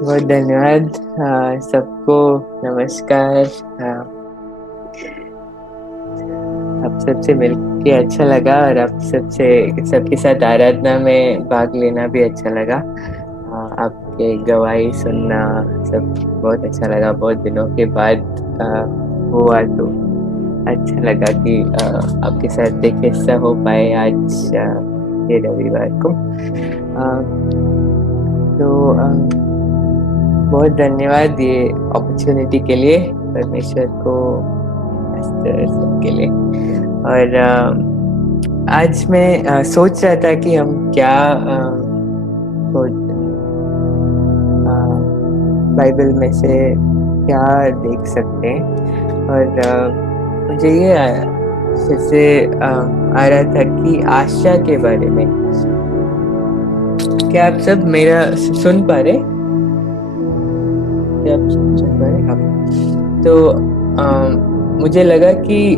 बहुत धन्यवाद। सबको नमस्कार। आप सबसे मिलके अच्छा लगा और आप सबसे सबके साथ आराधना में भाग लेना भी अच्छा लगा। आपके गवाही सुनना सब बहुत अच्छा लगा। बहुत दिनों के बाद हुआ तो अच्छा लगा कि आपके साथ एक हिस्सा हो पाए आज ये रविवार को। तो बहुत धन्यवाद ये अपॉर्चुनिटी के लिए, परमेश्वर को, पास्टर सबके लिए। और आज मैं सोच रहा था कि हम क्या बाइबल में से क्या देख सकते हैं। और मुझे ये फिर से आ रहा था कि आशा के बारे में। क्या आप सब मेरा सुन पा रहे? क्या आप सुन पा रहे? हाँ। तो मुझे लगा कि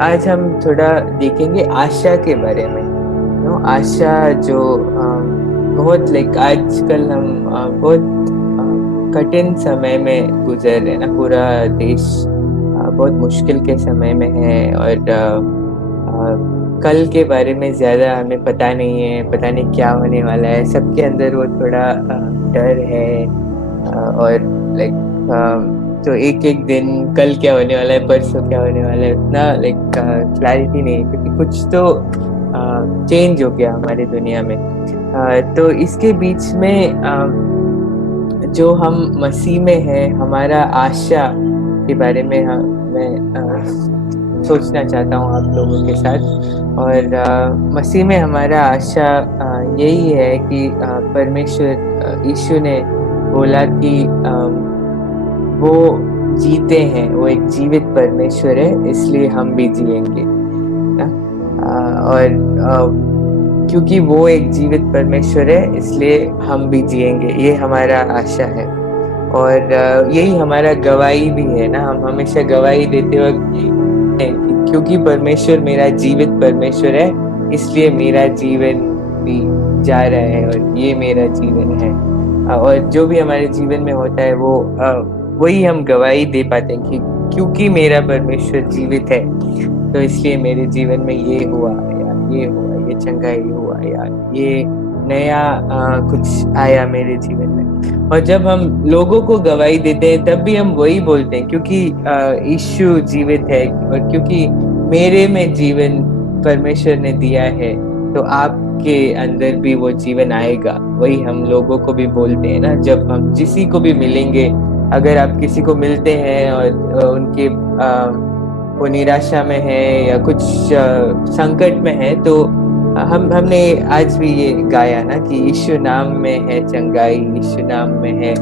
आज हम थोड़ा देखेंगे आशा के बारे में। आशा जो बहुत आजकल हम बहुत कठिन समय में गुजर रहे हैं ना। पूरा देश बहुत मुश्किल के समय में है। और कल के बारे में ज्यादा हमें पता नहीं है, पता नहीं क्या होने वाला है। सबके अंदर वो थोड़ा डर है। और तो एक एक दिन कल क्या होने वाला है, परसों क्या होने वाला है, उतना क्लैरिटी नहीं है, क्योंकि कुछ तो चेंज हो गया हमारी दुनिया में। तो इसके बीच में जो हम मसीह में है, हमारा आशा के बारे में मैं सोचना चाहता हूँ आप लोगों के साथ। और मसीह में हमारा आशा यही है कि परमेश्वर यीशु ने बोला कि वो जीते हैं, वो एक जीवित परमेश्वर है, इसलिए हम भी जिएंगे ना। और क्योंकि वो एक जीवित परमेश्वर है, इसलिए हम भी जिएंगे, ये हमारा आशा है। और यही हमारा गवाही भी है ना। हम हमेशा गवाही देते वक्त क्योंकि परमेश्वर मेरा जीवित परमेश्वर है, इसलिए मेरा जीवन भी जा रहा है और ये मेरा जीवन है। और जो भी हमारे जीवन में होता है वो वही हम गवाही दे पाते हैं कि क्योंकि मेरा परमेश्वर जीवित है, तो इसलिए मेरे जीवन में ये हुआ या ये हुआ, ये चंगाई हुआ या ये नया कुछ आया मेरे जीवन में। और जब हम लोगों को गवाही देते हैं तब भी हम वही बोलते हैं, क्योंकि यीशु जीवित है और क्योंकि मेरे में जीवन परमेश्वर ने दिया है, तो आपके अंदर भी वो जीवन आएगा। वही हम लोगों को भी बोलते हैं ना। जब हम किसी को भी मिलेंगे, अगर आप किसी को मिलते हैं और उनके वो निराशा में है या कुछ संकट में है, तो हमने आज भी ये गाया ना कि यीशु नाम में है चंगाई, यीशु नाम में है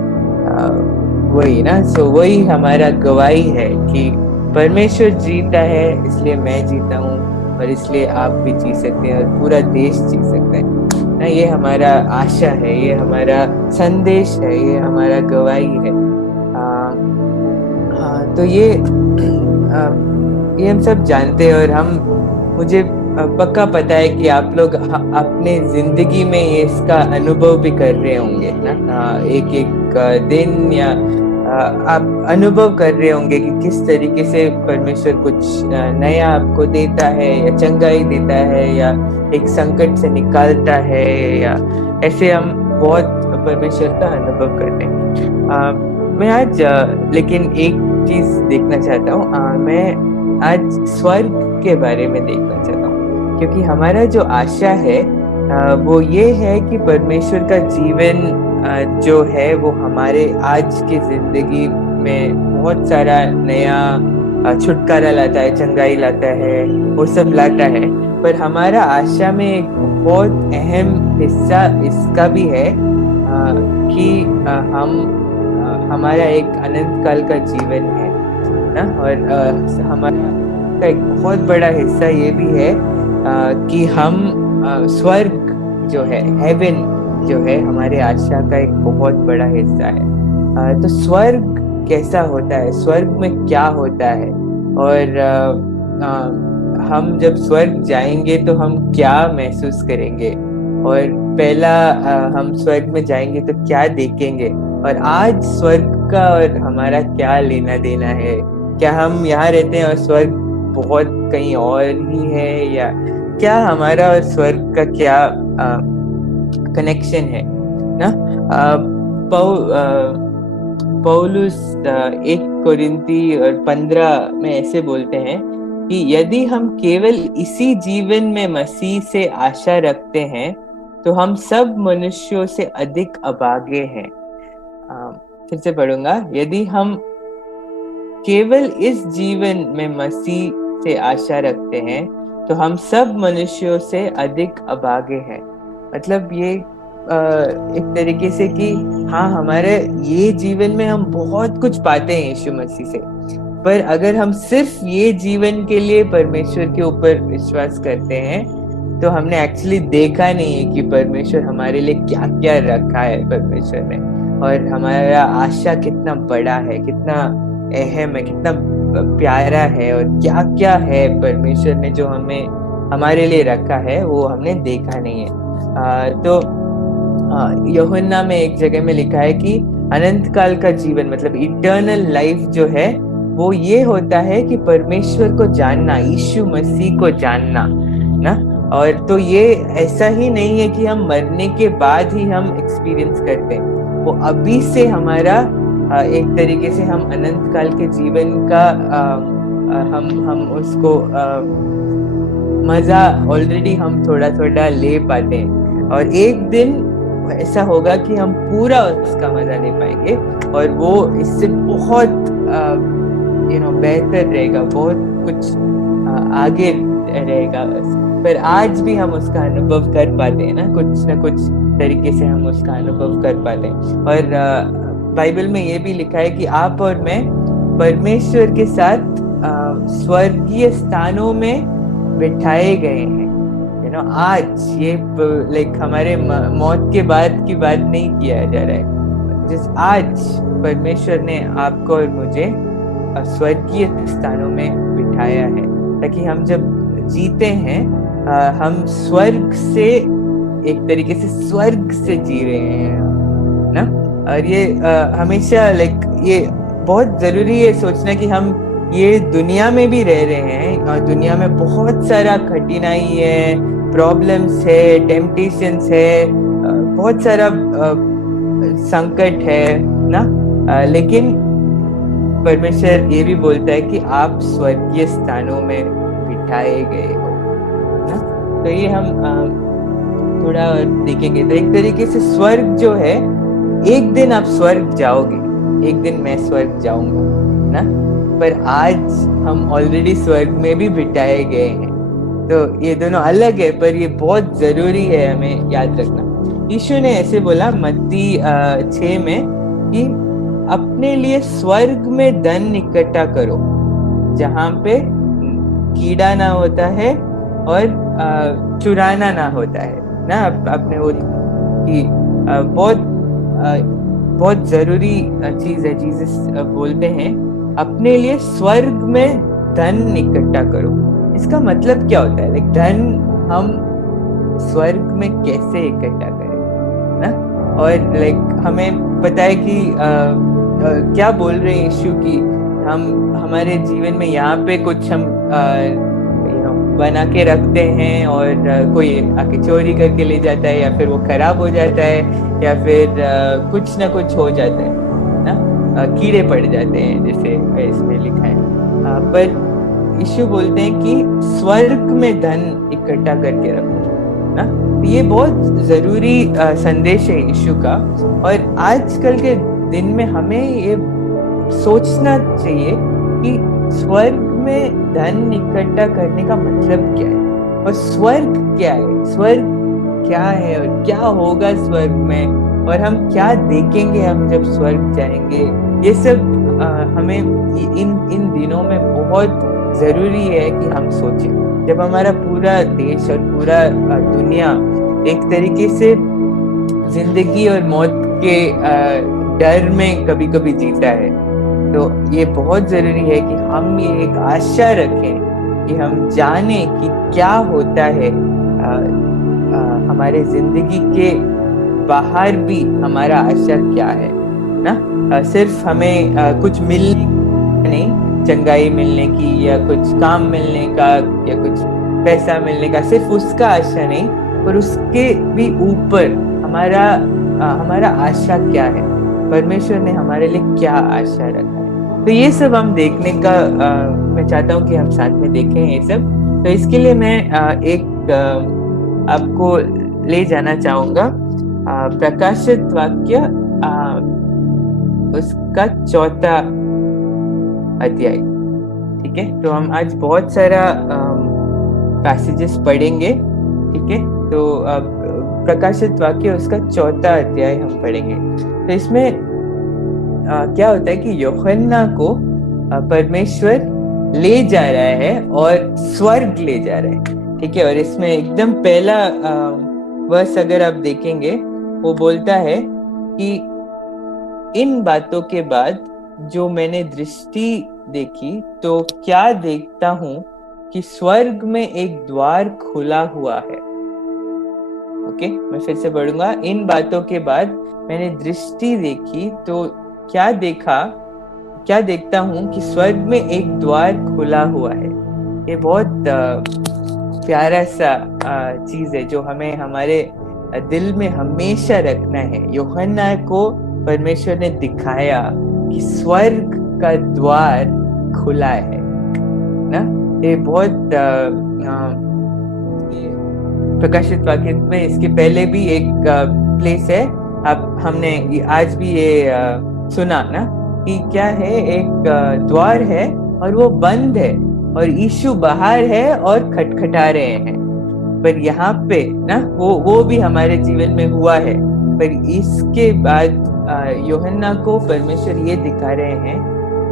वही ना। सो वही हमारा गवाही है कि परमेश्वर जीता है, इसलिए मैं जीता हूँ और इसलिए आप भी जी सकते हैं और पूरा देश जी सकता है ना। ये हमारा आशा है, ये हमारा संदेश है, ये हमारा गवाही है। हाँ, तो ये हम सब जानते हैं। और मुझे पक्का पता है कि आप लोग अपने जिंदगी में ये इसका अनुभव भी कर रहे होंगे ना। एक एक दिन या आप अनुभव कर रहे होंगे कि किस तरीके से परमेश्वर कुछ नया आपको देता है या चंगाई देता है या एक संकट से निकालता है, या ऐसे हम बहुत परमेश्वर का अनुभव करते हैं। मैं आज लेकिन एक चीज देखना चाहता हूँ। मैं आज स्वर्ग के बारे में देखना चाहता हूँ, क्योंकि हमारा जो आशा है वो ये है कि परमेश्वर का जीवन जो है वो हमारे आज की जिंदगी में बहुत सारा नया छुटकारा लाता है, चंगाई लाता है, वो सब लाता है। पर हमारा आशा में एक बहुत अहम हिस्सा इसका भी है कि हमारा एक अनंत काल का जीवन है ना। और हमारा एक बहुत बड़ा हिस्सा ये भी है कि हम स्वर्ग जो है, हेवन जो है, हमारे आशा का एक बहुत बड़ा हिस्सा है। तो स्वर्ग कैसा होता है, स्वर्ग में क्या होता है, और हम जब स्वर्ग जाएंगे तो हम क्या महसूस करेंगे, और पहला हम स्वर्ग में जाएंगे तो क्या देखेंगे। और आज स्वर्ग का और हमारा क्या लेना देना है? क्या हम यहाँ रहते हैं और स्वर्ग बहुत कहीं और ही है, या क्या हमारा और स्वर्ग का क्या कनेक्शन है ना? पौलुस 1 कोरिन्थी 15 में ऐसे बोलते हैं कि यदि हम केवल इसी जीवन में मसीह से आशा रखते हैं तो हम सब मनुष्यों से अधिक अभागे हैं। फिर से पढ़ूंगा, यदि हम केवल इस जीवन में मसीह से आशा रखते हैं तो हम सब मनुष्यों से अधिक अभागे हैं। मतलब ये एक तरीके से कि हाँ, हमारे ये जीवन में हम बहुत कुछ पाते हैं यीशु मसीह से, पर अगर हम सिर्फ ये जीवन के लिए परमेश्वर के ऊपर विश्वास करते हैं तो हमने एक्चुअली देखा नहीं है कि परमेश्वर हमारे लिए क्या क्या रखा है परमेश्वर ने, और हमारा आशा कितना बड़ा है, कितना अहम है, कितना प्यारा है, और क्या क्या है परमेश्वर ने जो हमें हमारे लिए रखा है वो हमने देखा नहीं है। तो यूहन्ना में एक जगह में लिखा है कि अनंत काल का जीवन मतलब इटर्नल लाइफ जो है वो ये होता है कि परमेश्वर को जानना, यीशु मसीह को जानना ना। और तो ये ऐसा ही नहीं है कि हम मरने के बाद ही हम एक्सपीरियंस करते हैं, वो अभी से हमारा एक तरीके से हम अनंत काल के जीवन का हम उसको मजा ऑलरेडी हम थोड़ा थोड़ा ले पाते हैं, और एक दिन ऐसा होगा कि हम पूरा उसका मजा ले पाएंगे और वो इससे बहुत बेहतर रहेगा, बहुत कुछ आगे रहेगा। पर आज भी हम उसका अनुभव कर पाते हैं ना कुछ तरीके से हम उसका अनुभव कर पाते हैं। और बाइबल में ये भी लिखा है कि आप और मैं परमेश्वर के साथ स्वर्गीय स्थानों में बिठाए गए हैं। आज ये लाइक हमारे मौत के बाद की बात नहीं किया जा रहा है, जिस आज परमेश्वर ने आपको और मुझे स्वर्गीय स्थानों में बिठाया है, ताकि हम जब जीते हैं हम स्वर्ग से एक तरीके से स्वर्ग से जी रहे हैं ना। और ये हमेशा लाइक ये बहुत जरूरी है सोचना कि हम ये दुनिया में भी रह रहे हैं और दुनिया में बहुत सारा कठिनाई है, प्रॉब्लम्स है, टेम्पटेशंस है, बहुत सारा संकट है ना। लेकिन परमेश्वर ये भी बोलता है कि आप स्वर्गीय स्थानों में बिठाए गए हो ना। तो ये हम थोड़ा और देखेंगे। तो एक तरीके से स्वर्ग जो है, एक दिन आप स्वर्ग जाओगे, एक दिन मैं स्वर्ग जाऊंगा ना, पर आज हम ऑलरेडी स्वर्ग में भी बिठाए गए हैं। तो ये दोनों अलग है, पर ये बहुत जरूरी है हमें याद रखना। यीशु ने ऐसे बोला मत्ती 6 में कि अपने लिए स्वर्ग में धन इकट्ठा करो जहां पे कीड़ा ना होता है और चुराना ना होता है ना। अपने वो कि बहुत जरूरी चीज है। जीसस बोलते हैं अपने लिए स्वर्ग में धन इकट्ठा करो। इसका मतलब क्या होता है? लाइक धन हम स्वर्ग में कैसे इकट्ठा करें ना। और लाइक हमें पता है कि क्या बोल रहे हैं यीशु की हम हमारे जीवन में यहाँ पे कुछ हम बना के रखते हैं और कोई आके चोरी करके ले जाता है, या फिर वो खराब हो जाता है, या फिर कुछ ना कुछ हो जाता है ना, कीड़े पड़ जाते हैं जैसे इसमें लिखा है। पर यीशु बोलते हैं कि स्वर्ग में धन इकट्ठा करके रखो ना। ये बहुत जरूरी संदेश है यीशु का। और आजकल के दिन में हमें ये सोचना चाहिए कि स्वर्ग में धन इकट्ठा करने का मतलब क्या है, और स्वर्ग क्या है, स्वर्ग क्या है, और क्या होगा स्वर्ग में, और हम क्या देखेंगे हम जब स्वर्ग जाएंगे। ये सब हमें इन दिनों में बहुत जरूरी है कि हम सोचें। जब हमारा पूरा देश और पूरा दुनिया एक तरीके से जिंदगी और मौत के डर में कभी कभी जीता है, तो ये बहुत जरूरी है कि हम ये एक आशा रखें कि हम जाने कि क्या होता है हमारे जिंदगी के बाहर भी हमारा आशा क्या है ना। सिर्फ हमें कुछ मिलने नहीं, चंगाई मिलने की या कुछ काम मिलने का या कुछ पैसा मिलने का, सिर्फ उसका आशा नहीं, पर उसके भी ऊपर हमारा आशा क्या है, परमेश्वर ने हमारे लिए क्या आशा रखा है। तो ये सब हम देखने का मैं चाहता हूँ कि हम साथ में देखें ये सब। तो इसके लिए मैं एक आपको ले जाना चाहूंगा प्रकाशित वाक्य उसका 4था अध्याय। ठीक है, तो हम आज बहुत सारा पैसेजेस पढ़ेंगे। ठीक है, तो प्रकाशित वाक्य उसका 4था अध्याय हम पढ़ेंगे। तो इसमें क्या होता है कि यूहन्ना को परमेश्वर ले जा रहा है और स्वर्ग ले जा रहा है। ठीक है, और इसमें एकदम पहला वर्स अगर आप देखेंगे, वो बोलता है कि इन बातों के बाद जो मैंने दृष्टि देखी तो क्या देखता हूं कि स्वर्ग में एक द्वार खुला हुआ है। ओके, मैं फिर से पढ़ूंगा। इन बातों के बाद मैंने दृष्टि देखी तो क्या देखता हूं कि स्वर्ग में एक द्वार खुला हुआ है। ये बहुत प्यारा सा चीज है जो हमें हमारे दिल में हमेशा रखना है। यूहन्ना को परमेश्वर ने दिखाया कि स्वर्ग का द्वार खुला है ना। ये बहुत प्रकाशित वाक्य में इसके पहले भी एक प्लेस है, अब हमने आज भी ये सुना ना कि क्या है, एक द्वार है और वो बंद है और यीशु बाहर है और खटखटा रहे हैं। पर यहाँ पे ना वो भी हमारे जीवन में हुआ है। पर इसके बाद यूहन्ना को परमेश्वर ये दिखा रहे हैं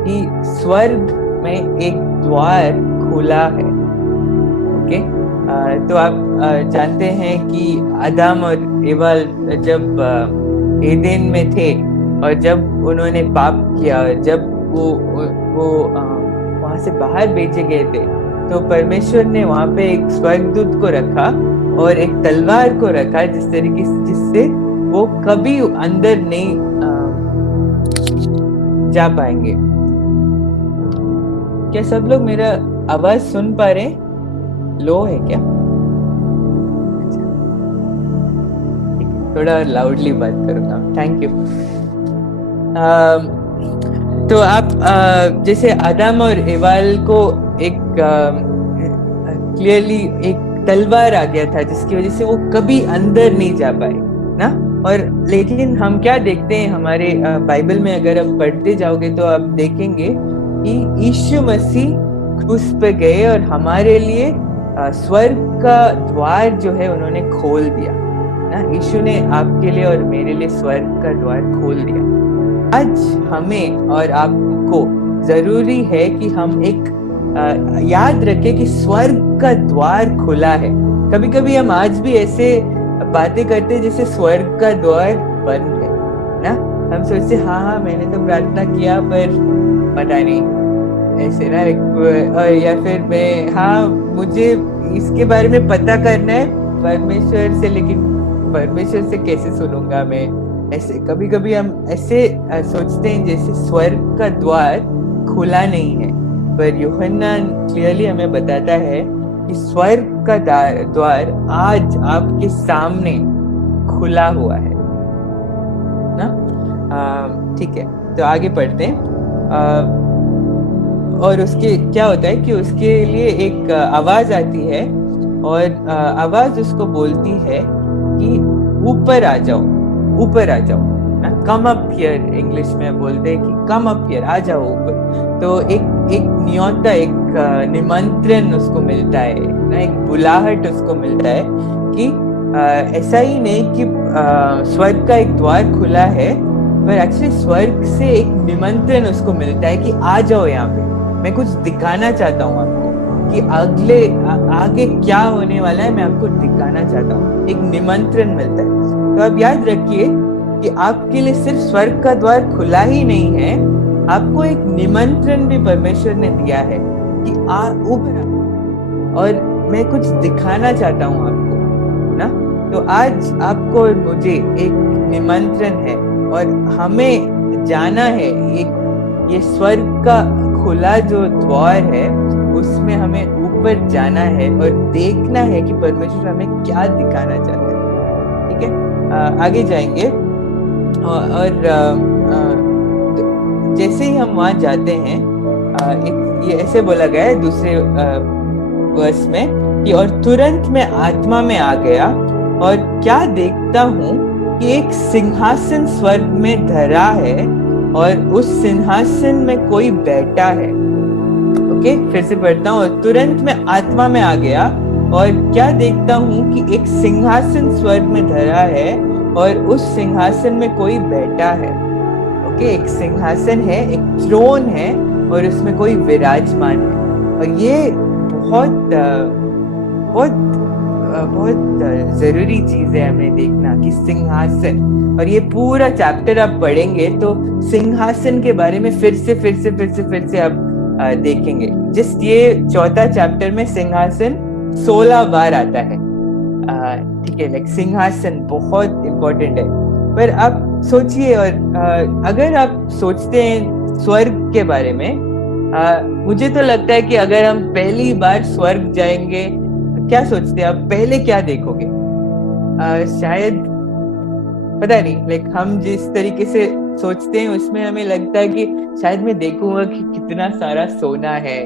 कि स्वर्ग में एक द्वार खुला है। ओके, तो आप जानते हैं कि आदम और एवाल जब एदेन में थे और जब उन्होंने पाप किया, जब वो वहां से बाहर भेजे गए थे, तो परमेश्वर ने वहां पे एक स्वर्गदूत को रखा और एक तलवार को रखा जिस तरीके से जिससे वो कभी अंदर नहीं जा पाएंगे। क्या सब लोग मेरा आवाज सुन पा रहे हैं? लो है क्या? थोड़ा लाउडली बात करूंगा। Thank you. तो आप जैसे आदम और एवाल को एक क्लियरली एक तलवार आ गया था जिसकी वजह से वो कभी अंदर नहीं जा पाए ना। और लेकिन हम क्या देखते हैं हमारे बाइबल में, अगर आप पढ़ते जाओगे तो आप देखेंगे कि यीशु मसीह क्रूस पे गए और हमारे लिए स्वर्ग का द्वार जो है उन्होंने खोल दिया ना। यीशु ने आपके लिए और मेरे लिए स्वर्ग का द्वार खोल दिया। आज हमें और आपको जरूरी है कि हम एक याद रखें कि स्वर्ग का द्वार खुला है। कभी कभी हम आज भी ऐसे बातें करते हैं जैसे स्वर्ग का द्वार बंद है ना। हम सोचते हाँ मैंने तो प्रार्थना किया पर पता नहीं ऐसे ना, या फिर मुझे इसके बारे में पता करना है परमेश्वर से, लेकिन परमेश्वर से कैसे सुनूंगा मैं। ऐसे कभी कभी हम ऐसे सोचते हैं जैसे स्वर्ग का द्वार खुला नहीं है। पर यूहन्ना क्लियरली हमें बताता है कि स्वर्ग का द्वार आज आपके सामने खुला हुआ है ना। ठीक है, तो आगे पढ़ते हैं। और उसके क्या होता है कि उसके लिए एक आवाज आती है और आवाज उसको बोलती है कि ऊपर आ जाओ, ऊपर आ जाओ ना। कम अप हियर इंग्लिश में बोलते हैं कि कम अप हियर, आ जाओ ऊपर। तो एक न्योता, एक निमंत्रण उसको मिलता है ना, एक बुलाहट उसको मिलता है कि ऐसा ही नहीं कि स्वर्ग का एक द्वार खुला है, पर एक्चुअली स्वर्ग से एक निमंत्रण उसको मिलता है कि आ जाओ यहाँ पे, मैं कुछ दिखाना चाहता हूँ आपको कि आगे क्या होने वाला है, मैं आपको दिखाना चाहता हूँ। एक निमंत्रण मिलता है। तो आप याद रखिए कि आपके लिए सिर्फ स्वर्ग का द्वार खुला ही नहीं है, आपको एक निमंत्रण भी परमेश्वर ने दिया है कि ऊपर और मैं कुछ दिखाना चाहता हूँ आपको ना। तो आज आपको और मुझे एक निमंत्रण है और हमें जाना है, एक ये स्वर्ग का खुला जो द्वार है उसमें हमें ऊपर जाना है और देखना है कि परमेश्वर हमें क्या दिखाना चाहता है। ठीक है, आगे जाएंगे और जैसे ही हम वहां जाते हैं, ये ऐसे बोला गया है दूसरे वर्स में कि और तुरंत मैं आत्मा में आ गया और क्या देखता हूँ कि एक सिंहासन स्वर्ग में धरा है और उस सिंहासन में कोई बैठा है। ओके, फिर से पढ़ता हूँ। और तुरंत मैं आत्मा में आ गया और क्या देखता हूँ कि एक सिंहासन स्वर्ग में धरा है और उस सिंहासन में कोई बैठा है। ओके, एक सिंहासन है, एक थ्रोन है और उसमें कोई विराजमान है। और ये बहुत जरूरी चीज है हमें देखना कि सिंहासन, और ये पूरा चैप्टर आप पढ़ेंगे तो सिंहासन के बारे में फिर से आप देखेंगे। जिस ये चौथा चैप्टर में सिंहासन 16 बार आता है। ठीक है, लाइक सिंहासन बहुत इंपॉर्टेंट है। पर आप सोचिए, और अगर आप सोचते हैं स्वर्ग के बारे में, मुझे तो लगता है कि अगर हम पहली बार स्वर्ग जाएंगे, क्या सोचते हैं आप पहले क्या देखोगे? शायद पता नहीं, लाइक हम जिस तरीके से सोचते हैं उसमें हमें लगता है कि शायद मैं देखूंगा कि कितना सारा सोना है,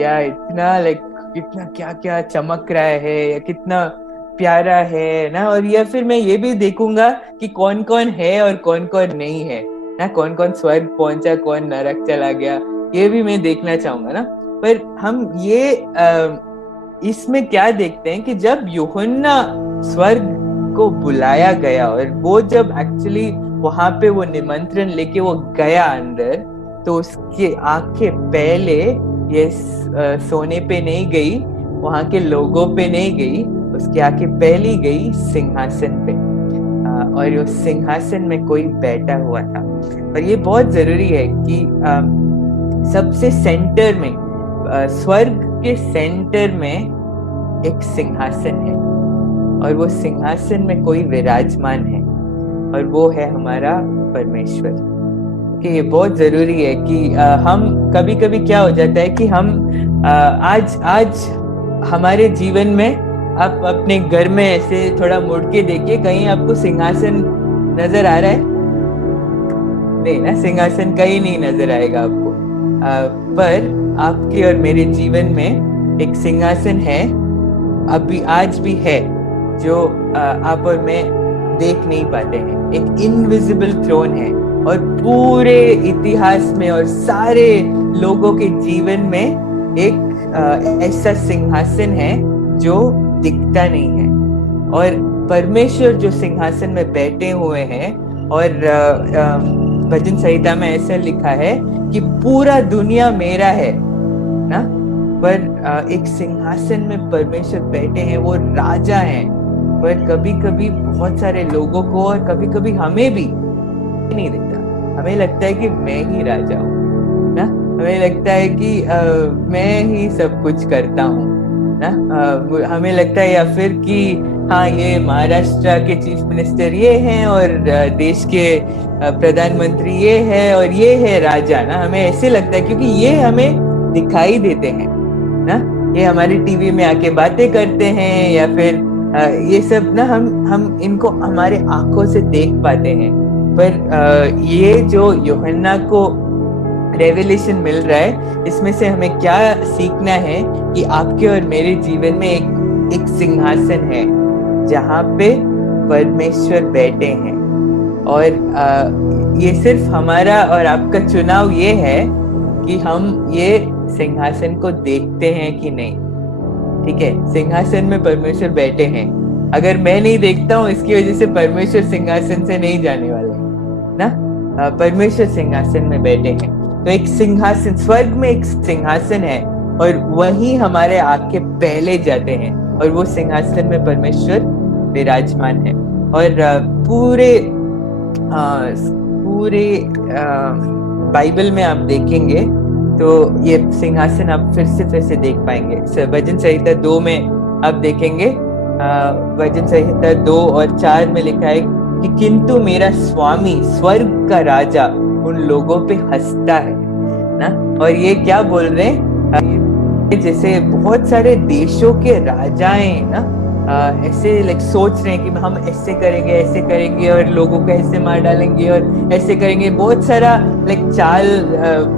या इतना लाइक कितना क्या क्या चमक रहा है, या कितना प्यारा है ना। और या फिर मैं ये भी देखूंगा कि कौन कौन है और कौन कौन नहीं है ना, कौन कौन स्वर्ग पहुंचा, कौन नरक चला गया, ये भी मैं देखना चाहूंगा ना। पर हम ये इसमें क्या देखते हैं कि जब यूहन्ना स्वर्ग को बुलाया गया और वो जब एक्चुअली वहां पे वो निमंत्रण लेके वो गया अंदर, तो उसकी आंखें पहले ये सोने पे नहीं गई, वहां के लोगों पे नहीं गई, उसकी आंखें पहली गई सिंहासन पे। और उस सिंहासन में कोई बैठा हुआ था। और ये बहुत जरूरी है कि सबसे सेंटर में, स्वर्ग के सेंटर में एक सिंहासन है और वो सिंहासन में कोई विराजमान है और वो है हमारा परमेश्वर। कि ये बहुत जरूरी है कि हम कभी कभी क्या हो जाता है कि हम आज हमारे जीवन में, आप अपने घर में ऐसे थोड़ा मुड़ के देखिए, कहीं आपको सिंहासन नजर आ रहा है? नहीं ना, सिंहासन कहीं नहीं नजर आएगा आपको। पर आपके और मेरे जीवन में एक सिंहासन है, अभी आज भी है, जो आप और मैं देख नहीं पाते हैं। एक इनविजिबल थ्रोन है और पूरे इतिहास में और सारे लोगों के जीवन में एक ऐसा सिंहासन है जो दिखता नहीं है। और परमेश्वर जो सिंहासन में बैठे हुए हैं, और भजन संहिता में ऐसा लिखा है कि पूरा दुनिया मेरा है ना, पर एक सिंहासन में परमेश्वर बैठे हैं, वो राजा हैं। पर कभी कभी बहुत सारे लोगों को और कभी कभी हमें भी नहीं दिखता। हमें लगता है कि मैं ही राजा हूँ ना, हमें लगता है कि मैं ही सब कुछ करता हूँ ना। हमें लगता है या फिर कि हाँ, ये महाराष्ट्र के चीफ मिनिस्टर ये हैं और देश के प्रधानमंत्री ये है और ये है राजा ना। हमें ऐसे लगता है क्योंकि ये हमें दिखाई देते हैं ना, ये हमारी टीवी में आके बातें करते हैं, या फिर ये सब ना हम इनको हमारे आंखों से देख पाते हैं। पर ये जो यूहन्ना को रेवलेशन मिल रहा है, इसमें से हमें क्या सीखना है कि आपके और मेरे जीवन में एक सिंहासन है जहाँ पे परमेश्वर बैठे हैं। और ये सिर्फ हमारा और आपका चुनाव ये है कि हम ये सिंहासन को देखते हैं कि नहीं। ठीक है, सिंहासन में परमेश्वर बैठे हैं। अगर मैं नहीं देखता हूँ, इसकी वजह से परमेश्वर सिंहासन से नहीं जाने वाले ना। परमेश्वर सिंहासन में बैठे हैं, तो एक सिंहासन, स्वर्ग में एक सिंहासन है और वही हमारे आंखें पहले जाते हैं और वो सिंहासन में परमेश्वर विराजमान है। और पूरे बाइबल में आप देखेंगे तो ये सिंहासन आप फिर से देख पाएंगे। भजन संहिता 2 में आप देखेंगे, भजन संहिता 2 और 4 में लिखा है कि किंतु मेरा स्वामी स्वर्ग का राजा उन लोगों पे हंसता है ना। और ये क्या बोल रहे हैं, जैसे बहुत सारे देशों के राजाएं ना ऐसे लाइक सोच रहे हैं कि हम ऐसे करेंगे और लोगों को ऐसे मार डालेंगे और ऐसे करेंगे, बहुत सारा लाइक चाल,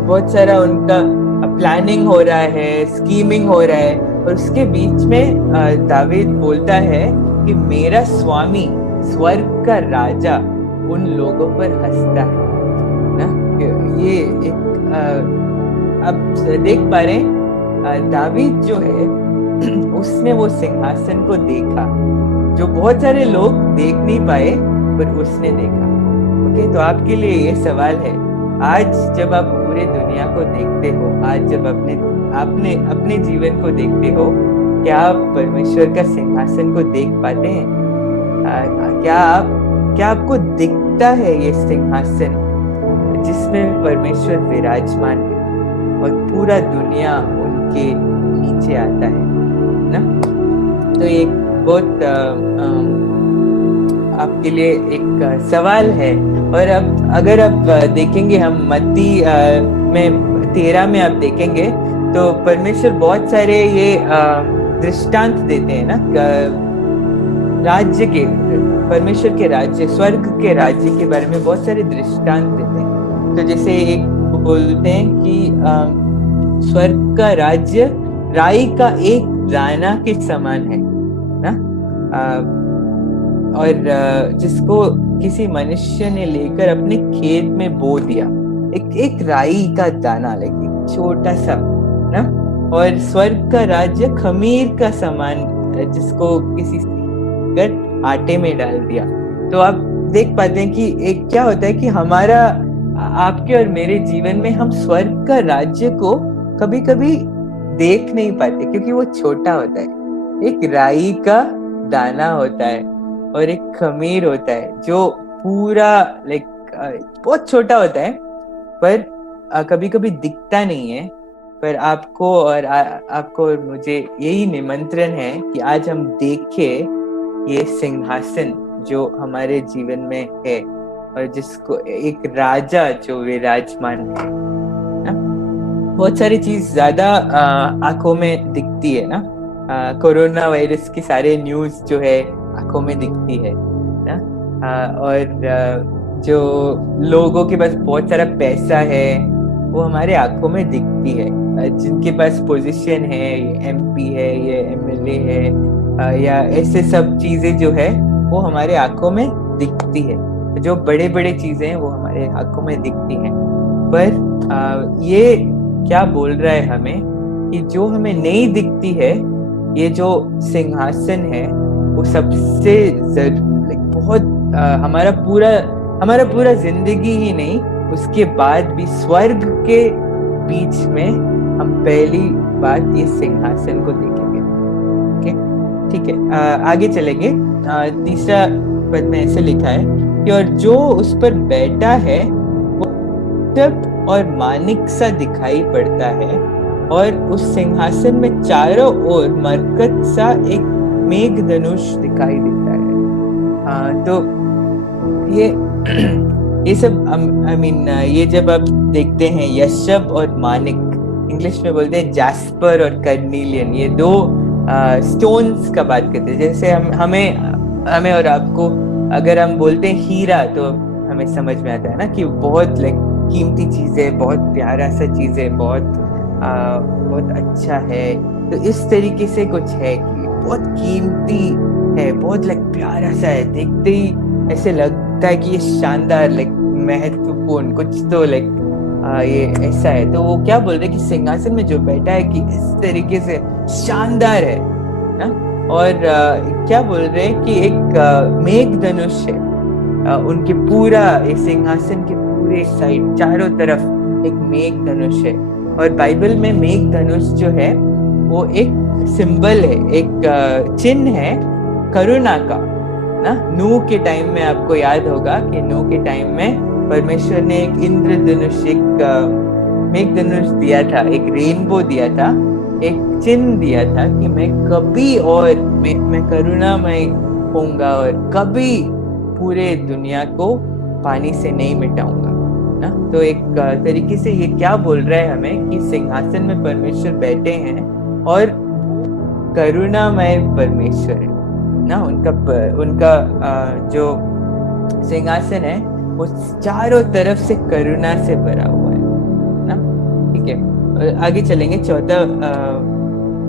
बहुत सारा उनका प्लानिंग हो रहा है, स्कीमिंग हो रहा है। और उसके बीच में दावीद बोलता है कि मेरा स्वामी स्वर्ग का राजा उन लोगों पर हंसता है ना। ये एक आप देख पा रहे हैं, दावीद जो है उसने वो सिंहासन को देखा जो बहुत सारे लोग देख नहीं पाए, पर उसने देखा। ओके, तो आपके लिए ये सवाल है, आज जब आप पूरे दुनिया को देखते हो, आज जब आपने अपने जीवन को देखते हो, क्या आप परमेश्वर का सिंहासन को देख पाते हैं? क्या आपको दिखता है ये सिंहासन जिसमें परमेश्वर विराजमान है और पूरा दुनिया उनके नीचे आता है ना? तो एक बहुत आपके लिए एक सवाल है। और अब अगर आप देखेंगे, हम मत्ती में 13 में आप देखेंगे तो परमेश्वर बहुत सारे ये दृष्टांत देते हैं ना, राज्य के, परमेश्वर के राज्य, स्वर्ग के राज्य के बारे में बहुत सारे दृष्टांत देते हैं। तो जैसे एक बोलते हैं कि स्वर्ग का राज्य राई का एक दाना के समान है ना, और जिसको किसी मनुष्य ने लेकर अपने खेत में बो दिया। एक राई का दाना, एक छोटा सा ना। और स्वर्ग का राज्य खमीर का समान, जिसको किसी कर आटे में डाल दिया। तो आप देख पाते हैं कि एक क्या होता है कि हमारा, आपके और मेरे जीवन में हम स्वर्ग का राज्य को कभी कभी देख नहीं पाते, क्योंकि वो छोटा होता है। एक राई का दाना होता है और एक खमीर होता है जो पूरा लाइक बहुत छोटा होता है, पर कभी कभी दिखता नहीं है। पर आपको और मुझे यही निमंत्रण है कि आज हम देखें ये सिंहासन जो हमारे जीवन में है और जिसको एक राजा जो विराजमान है ना। बहुत सारी चीज ज्यादा आंखों में दिखती है ना, कोरोना वायरस की सारे न्यूज जो है आंखों में दिखती है ना, और जो लोगों के पास बहुत सारा पैसा है वो हमारे आंखों में दिखती है। जिनके पास पोजीशन है, ये एमपी है, ये एमएलए है, या ऐसे सब चीजें जो है वो हमारे आंखों में दिखती है। जो बड़े बड़े चीजें हैं वो हमारे आंखों में दिखती हैं। पर ये क्या बोल रहा है हमें कि जो हमें नहीं दिखती है, ये जो सिंहासन है वो सबसे बहुत हमारा पूरा जिंदगी ही नहीं, उसके बाद भी स्वर्ग के बीच में हम पहली बात ये सिंहासन को देखेंगे। ओके, ठीक है, आगे चलेंगे। तीसरा पद में ऐसे लिखा है कि और जो उस पर बैठा है वो जब और मानिक सा दिखाई पड़ता है, और उस सिंहासन में चारों ओर मरकत सा एक मेघधनुष दिखाई देता है। तो ये सब ये जब आप देखते हैं यशब और मानिक, इंग्लिश में बोलते हैं जैस्पर और कर्नीलियन, ये दो स्टोन्स का बात करते हैं। जैसे हमें और आपको अगर हम बोलते हैं हीरा, तो हमें समझ में आता है ना कि बहुत लाइक कीमती चीज है, बहुत प्यारा सा चीज है, बहुत अच्छा है। तो इस तरीके से कुछ है कि बहुत कीमती है, बहुत लाइक प्यारा सा है, देखते ही ऐसे लगता है कि ये शानदार, लाइक महत्वपूर्ण कुछ, तो लाइक ये ऐसा है। तो वो क्या बोल रहे हैं कि सिंहासन में जो बैठा है कि इस तरीके से शानदार है ना। और क्या बोल रहे हैं कि एक मेघधनुष है, उनके पूरा इस सिंहासन के पूरे साइड चारों तरफ एक मेघधनुष है। और बाइबल में मेघधनुष जो है वो एक सिंबल है, एक चिन्ह है करुणा का ना। नूह के टाइम में आपको याद होगा कि नूह के टाइम में परमेश्वर ने एक इंद्रधनुष, एक मेघधनुष दिया था, एक रेनबो दिया था, एक चिन्ह दिया था कि मैं कभी और मैं करुणामय होऊंगा और कभी पूरे दुनिया को पानी से नहीं मिटाऊंगा ना। तो एक तरीके से ये क्या बोल रहा है हमें कि सिंहासन में परमेश्वर बैठे हैं और करुणामय परमेश्वर है ना। उनका जो सिंहासन है वो चारों तरफ से करुणा से भरा हुआ है ना। ठीक है, आगे चलेंगे 14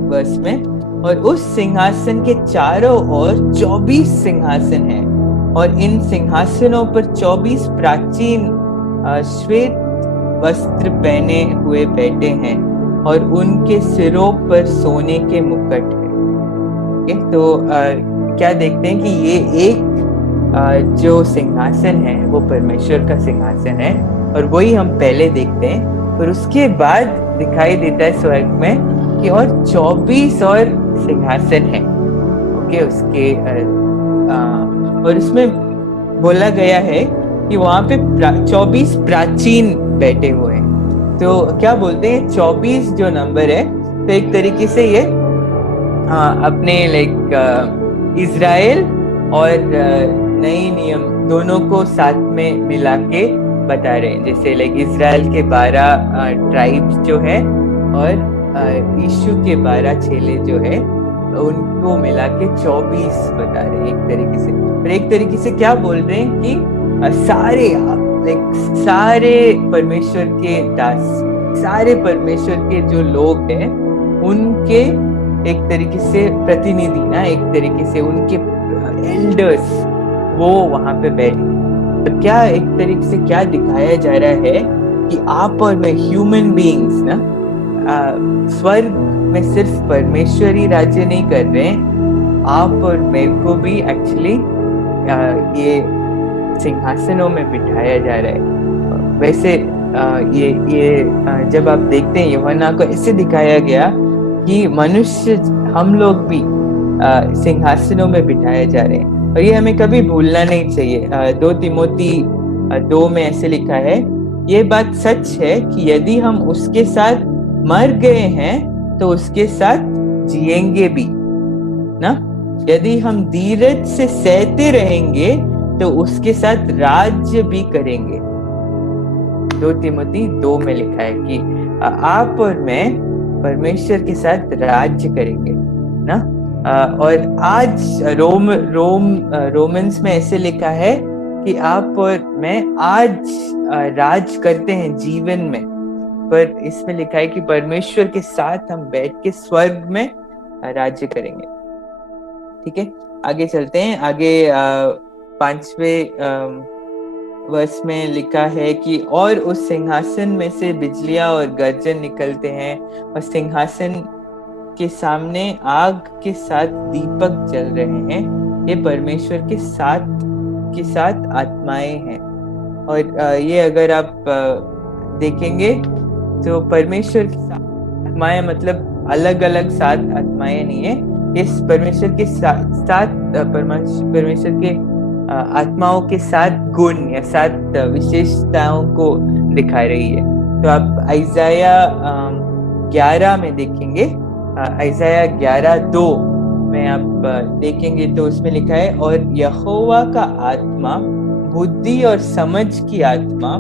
वर्ष में। और उस सिंहासन के चारों ओर 24 सिंहासन हैं और इन सिंहासनों पर 24 प्राचीन श्वेत वस्त्र पहने हुए बैठे हैं और उनके सिरों पर सोने के मुकुट है। तो क्या देखते हैं कि ये एक जो सिंहासन है वो परमेश्वर का सिंहासन है और वही हम पहले देखते हैं। और उसके बाद दिखाई देता है स्वर्ग में कि और 24 और सिंहासन है। ओके, उसके और उसमें बोला गया है कि वहां पे 24 प्राचीन बैठे हुए हैं। तो क्या बोलते हैं 24 जो नंबर है, तो एक तरीके से ये अपने लाइक इजराइल और नई नियम दोनों को साथ में मिला के बता रहे हैं। जैसे लाइक इजराइल के 12 ट्राइब्स जो है और यीशु के 12 चेले जो है उनको मिला के 24 बता रहे हैं एक तरीके से। और एक तरीके से क्या बोल रहे हैं कि सारे परमेश्वर के दास, सारे परमेश्वर के जो लोग हैं उनके एक तरीके से प्रतिनिधि ना, एक तरीके से उनके एल्डर्स वो वहां पे बैठे। तो क्या एक तरीके से क्या दिखाया जा रहा है कि आप और मैं ह्यूमन बीइंग्स ना स्वर्ग में सिर्फ परमेश्वर ही राज्य नहीं कर रहे हैं, आप और मेरे को भी एक्चुअली ये सिंहासनों में बिठाया जा रहा है। वैसे ये जब आप देखते हैं यूहन्ना को ऐसे दिखाया गया कि मनुष्य हम लोग भी सिंहासनों में बिठाए जा रहे हैं और ये हमें कभी भूलना नहीं चाहिए। 2 तिमोथी 2 में ऐसे लिखा है, ये बात सच है कि यदि हम उसके साथ मर गए हैं तो उसके साथ जिएंगे भी ना। यदि हम धीरज से सहते रहेंगे तो उसके साथ राज्य भी करेंगे। 2 तिमोथी 2 में लिखा है कि आप और मैं परमेश्वर के साथ राज्य करेंगे ना। और आज रोमन्स में ऐसे लिखा है कि आप और मैं आज राज करते हैं जीवन में, पर इसमें लिखा है कि परमेश्वर के साथ हम बैठ के स्वर्ग में राज्य करेंगे। ठीक है, आगे चलते हैं। आगे 5वें वर्ष में लिखा है कि और उस सिंहासन में से बिजलियां और गर्जन निकलते हैं और सिंहासन के सामने आग के साथ दीपक जल रहे हैं। ये परमेश्वर के साथ आत्माएं हैं। और ये अगर आप देखेंगे तो परमेश्वर की साथ आत्माएं मतलब अलग अलग 7 आत्माएं नहीं है। इस परमेश्वर के साथ परमेश्वर के आत्माओं के 7 गुण या 7 विशेषताओं को दिखा रही है। तो आप आइजाया 11 में देखेंगे, आइजाया 11:2 में आप देखेंगे तो उसमें लिखा है, और यहोवा का आत्मा बुद्धि और समझ की आत्मा,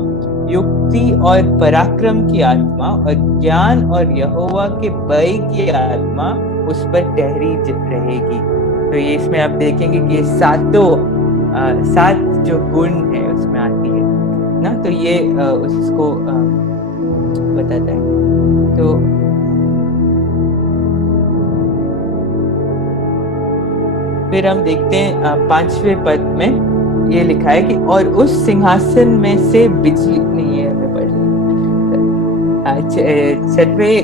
युक्ति और पराक्रम की आत्मा और ज्ञान और यहोवा के भय की आत्मा उस पर ठहरी रहेगी। तो ये इसमें आप देखेंगे कि 7 जो गुण है उसमें आती है ना। तो ये उसको बताता है। तो फिर हम देखते हैं 5वें पद में ये लिखा है कि और उस सिंहासन में से बिजली नहीं है, हमें पढ़ लिया 6वें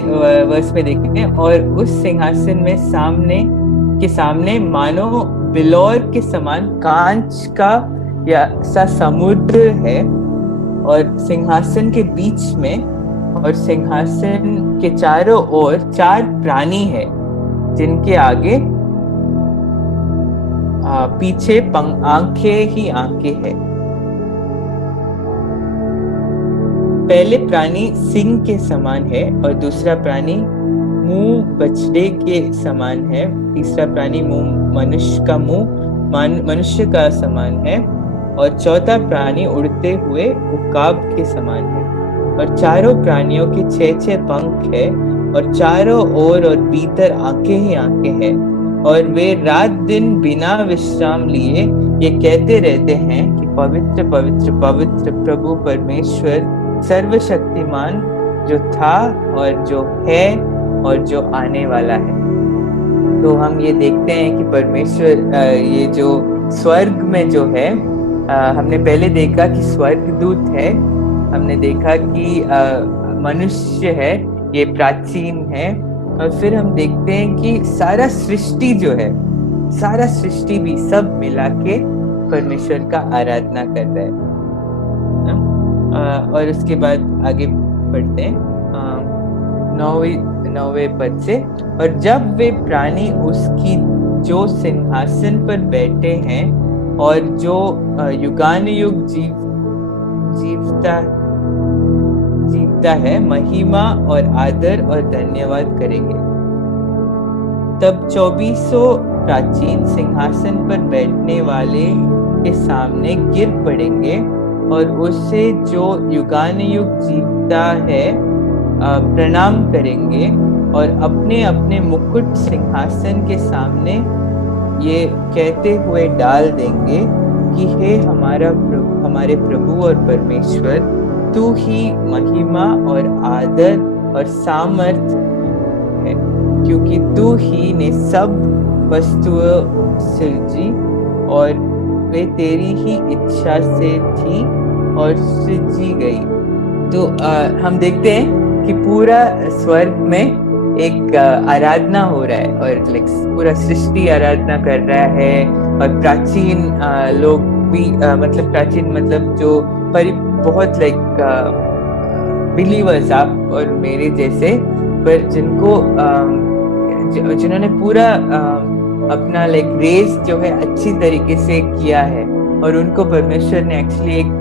वर्ष में देखते हैं, और उस सिंहासन में सामने मानो बिलौर के समान कांच का या सा समुद्र है और सिंहासन के बीच में और सिंहासन के चारों ओर 4 प्राणी है जिनके आगे पीछे आंखें ही आंखें है। पहले प्राणी सिंह के समान है और दूसरा प्राणी मुंह बछड़े के समान है, तीसरा प्राणी मुंह मनुष्य का समान है और चौथा प्राणी उड़ते हुए उकाब के समान है, और चारों प्राणियों के 6-6 पंख है, और चारों ओर और भीतर आंखें ही आंखें हैं, और वे रात दिन बिना विश्राम लिए ये कहते रहते हैं कि पवित्र पवित्र पवित्र प्रभु परमेश्वर सर्वशक्तिमान, जो था और जो है और जो आने वाला है। तो हम ये देखते हैं कि परमेश्वर ये जो स्वर्ग में जो है, हमने पहले देखा कि स्वर्गदूत है, हमने देखा कि मनुष्य है, ये प्राचीन है, और फिर हम देखते हैं कि सारा सृष्टि जो है, सारा सृष्टि भी सब मिला के परमेश्वर का आराधना कर रहा है। और उसके बाद आगे बढ़ते हैं 9वें पद से, और जब वे प्राणी उसकी जो सिंहासन पर बैठे हैं और जो युगानुयुग जीवता है, महिमा और आदर और धन्यवाद करेंगे। तब 24 प्राचीन सिंहासन पर बैठने वाले के सामने गिर पड़ेंगे और उससे जो युगानुयुग जीवता है प्रणाम करेंगे, और अपने अपने मुकुट सिंहासन के सामने ये कहते हुए डाल देंगे कि हे हमारे प्रभु और परमेश्वर, तू ही महिमा और आदर और सामर्थ है, क्योंकि तू ही ने सब वस्तुएं सिरजी और वे तेरी ही इच्छा से थी और सिरजी गई। तो हम देखते हैं कि पूरा स्वर्ग में एक आराधना हो रहा है, और पूरा सृष्टि आराधना कर रहा है, और प्राचीन लोग भी मतलब प्राचीन मतलब जो बहुत बिलीवर्स, आप और मेरे जैसे, पर जिनको जिन्होंने पूरा अपना रेस जो है अच्छी तरीके से किया है, और उनको परमेश्वर ने एक्चुअली एक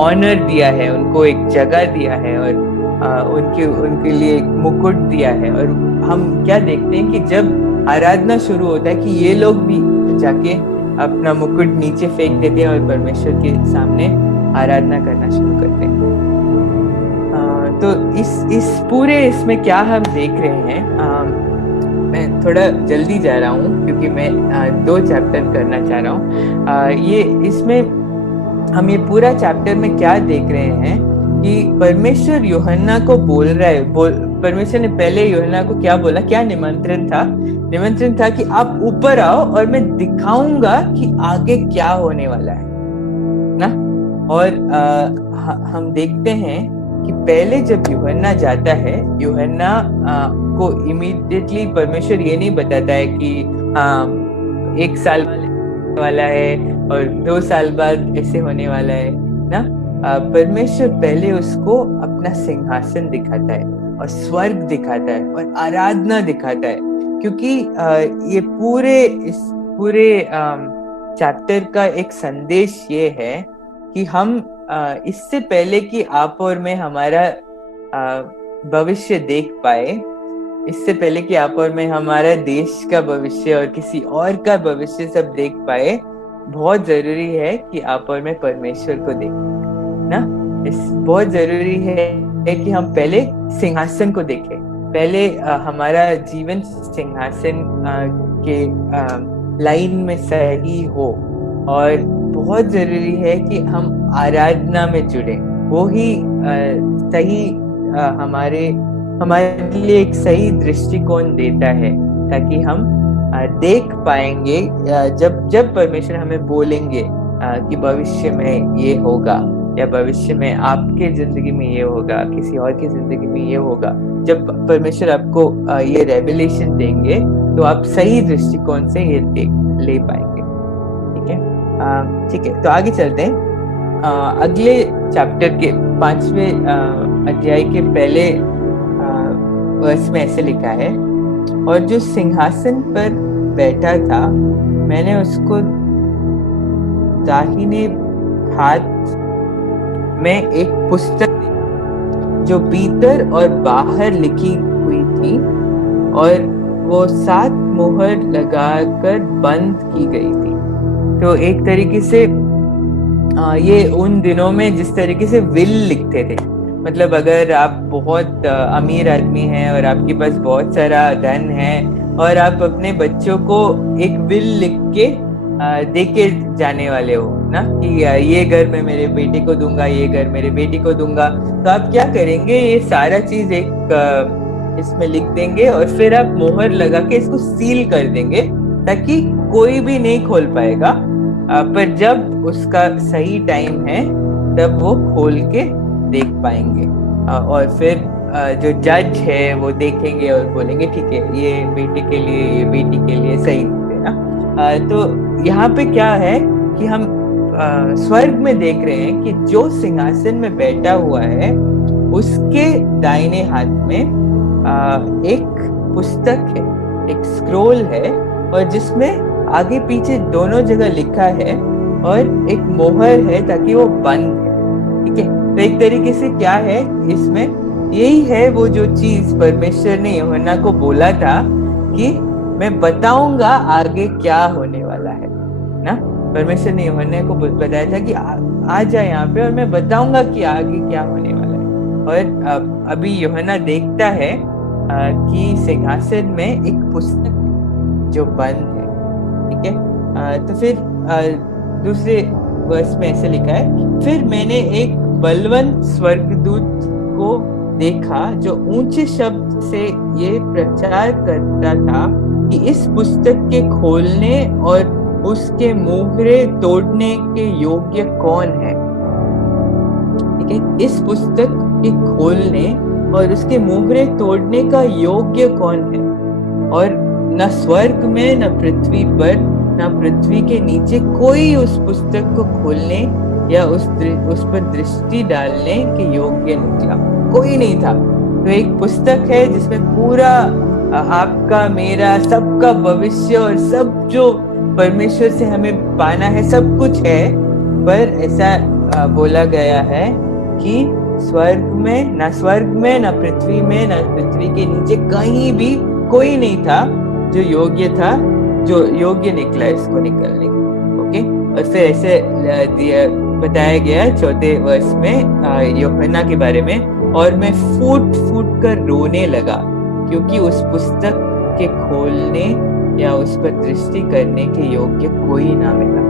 ऑनर दिया है, उनको एक जगह दिया है, और उनके लिए एक मुकुट दिया है। और हम क्या देखते हैं कि जब आराधना शुरू होता है कि ये लोग भी जाके अपना मुकुट नीचे फेंक देते हैं और परमेश्वर के सामने आराधना करना शुरू करते हैं। तो इस पूरे इसमें क्या हम देख रहे हैं, मैं थोड़ा जल्दी जा रहा हूँ क्योंकि मैं 2 चैप्टर करना चाह रहा हूँ। ये इसमें हम ये पूरा चैप्टर में क्या देख रहे हैं कि परमेश्वर यूहन्ना को बोल रहा है। परमेश्वर ने पहले यूहन्ना को क्या बोला, क्या निमंत्रण था कि आप ऊपर आओ और मैं दिखाऊंगा कि आगे क्या होने वाला है ना। और हम देखते हैं कि पहले जब यूहन्ना जाता है, यूहन्ना को इमीडिएटली परमेश्वर ये नहीं बताता है कि 1 साल वाला है और 2 साल बाद ऐसे होने वाला है ना। परमेश्वर पहले उसको अपना सिंहासन दिखाता है और स्वर्ग दिखाता है और आराधना दिखाता है, क्योंकि ये इस पूरे चैप्टर का एक संदेश ये है कि हम इससे पहले कि आप और मैं हमारा भविष्य देख पाए, इससे पहले कि आप और मैं हमारा देश का भविष्य और किसी और का भविष्य सब देख पाए, बहुत जरूरी है कि आप और मैं परमेश्वर को देखें ना। बहुत जरूरी है कि हम पहले सिंहासन को देखें, पहले हमारा जीवन सिंहासन के लाइन में सही हो, और बहुत जरूरी है कि हम आराधना में जुड़े। वो ही सही हमारे लिए एक सही दृष्टिकोण देता है, ताकि हम देख पाएंगे जब परमेश्वर हमें बोलेंगे कि भविष्य में ये होगा, या भविष्य में आपके जिंदगी में ये होगा, किसी और की जिंदगी में ये होगा। जब परमेश्वर आपको ये रेवलेशन देंगे तो आप सही दृष्टिकोण से ये ले पाएंगे। ठीक है, तो आगे चलते हैं। अगले चैप्टर के 5वें अध्याय के पहले वर्ष में ऐसे लिखा है, और जो सिंहासन पर बैठा था, मैंने उसको दाहिने हाथ में एक पुस्तक जो भीतर और बाहर लिखी हुई थी, और वो 7 मोहर लगाकर बंद की गई थी। तो एक तरीके से ये उन दिनों में जिस तरीके से विल लिखते थे, मतलब अगर आप बहुत अमीर आदमी हैं और आपके पास बहुत सारा धन है और आप अपने बच्चों को एक विल लिख के दे के जाने वाले हो ना, कि ये घर मैं मेरे बेटे को दूंगा, ये घर मेरे बेटी को दूंगा, तो आप क्या करेंगे, ये सारा चीज एक इसमें लिख देंगे और फिर आप मोहर लगा के इसको सील कर देंगे ताकि कोई भी नहीं खोल पाएगा। पर जब उसका सही टाइम है तब वो खोल के देख पाएंगे और फिर जो जज है वो देखेंगे और बोलेंगे ठीक है, ये बेटे के लिए, ये बेटी के लिए सही है ना। तो यहाँ पे क्या है कि हम स्वर्ग में देख रहे हैं कि जो सिंहासन में बैठा हुआ है उसके दाहिने हाथ में एक पुस्तक है, एक स्क्रोल है, और जिसमें आगे पीछे दोनों जगह लिखा है और एक मोहर है ताकि वो बंद है। ठीक है, तो एक तरीके से क्या है इसमें, यही है वो जो चीज परमेश्वर ने यूहन्ना को बोला था कि मैं बताऊंगा आगे क्या होने वाला है ना। परमेश्वर ने यूहन्ना को बताया था कि आ जा यहाँ पे और मैं बताऊंगा कि आगे क्या होने वाला है। और अभी यूहन्ना देखता है कि सिंहासन में एक पुस्तक जो बंद है। ठीक है, तो फिर दूसरे वर्स में ऐसे लिखा है, फिर मैंने एक बलवंत स्वर्गदूत को देखा जो ऊंचे शब्द से ये प्रचार करता था कि इस पुस्तक के खोलने और उसके मुहरे तोड़ने के योग्य कौन है। ठीक है, इस पुस्तक के खोलने और उसके मुहरे तोड़ने का योग्य कौन है, और न स्वर्ग में, न पृथ्वी पर, न पृथ्वी के नीचे कोई उस पुस्तक को खोलने या उस पर दृष्टि डालने के योग्य निकला। कोई नहीं था। तो एक पुस्तक है जिसमें पूरा आपका, मेरा, सबका भविष्य और सब जो परमेश्वर से हमें पाना है सब कुछ है, पर ऐसा बोला गया है कि स्वर्ग में, ना स्वर्ग में, ना पृथ्वी में, ना पृथ्वी के नीचे कहीं भी कोई नहीं था जो योग्य था, जो योग्य निकला इसको निकलने का। ओके, और फिर ऐसे बताया गया चौथे वर्ष में यूहन्ना के बारे में, और मैं फूट फूट कर रोने लगा क्योंकि उस पुस्तक के खोलने या उस पर दृष्टि करने के योग्य कोई ना मिला।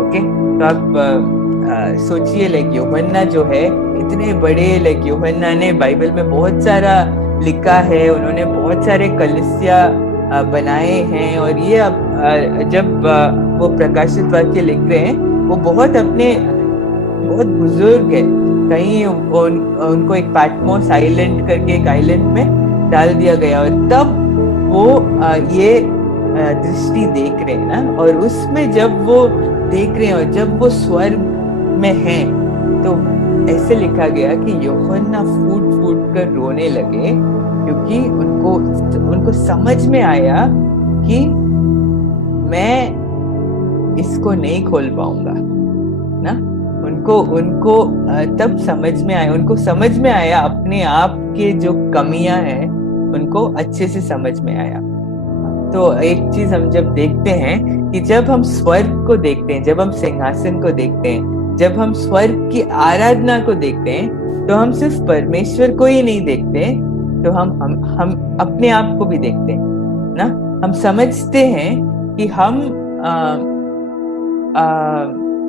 ओके, तो आप सोचिए, लाइक यूहन्ना जो है इतने बड़े, लाइक यूहन्ना ने बाइबल में बहुत सारा लिखा है, उन्होंने बहुत सारे कलीसिया बनाए हैं, और ये अब जब वो प्रकाशित वाक्य लिख रहे हैं वो बहुत बुजुर्ग है। कहीं उनको एक पैटमोस आइलैंड करके एक आइलैंड में डाल दिया गया, और तब वो ये दृष्टि देख रहे हैं ना, और उसमें जब वो देख रहे हैं और जब वो स्वर्ग में हैं तो ऐसे लिखा गया कि यूहन्ना फूट फूट कर रोने लगे क्योंकि उनको समझ में आया कि मैं इसको नहीं खोल पाऊंगा ना। उनको तब समझ में आया, उनको समझ में आया अपने आप के जो कमियां हैं उनको अच्छे से समझ में आया। तो एक चीज हम जब देखते हैं कि जब हम स्वर्ग को देखते हैं, जब हम सिंहासन को देखते हैं, जब हम स्वर्ग की आराधना को देखते हैं, तो हम सिर्फ परमेश्वर को ही नहीं देखते, तो हम अपने आप को भी देखते हैं ना। हम समझते हैं कि हम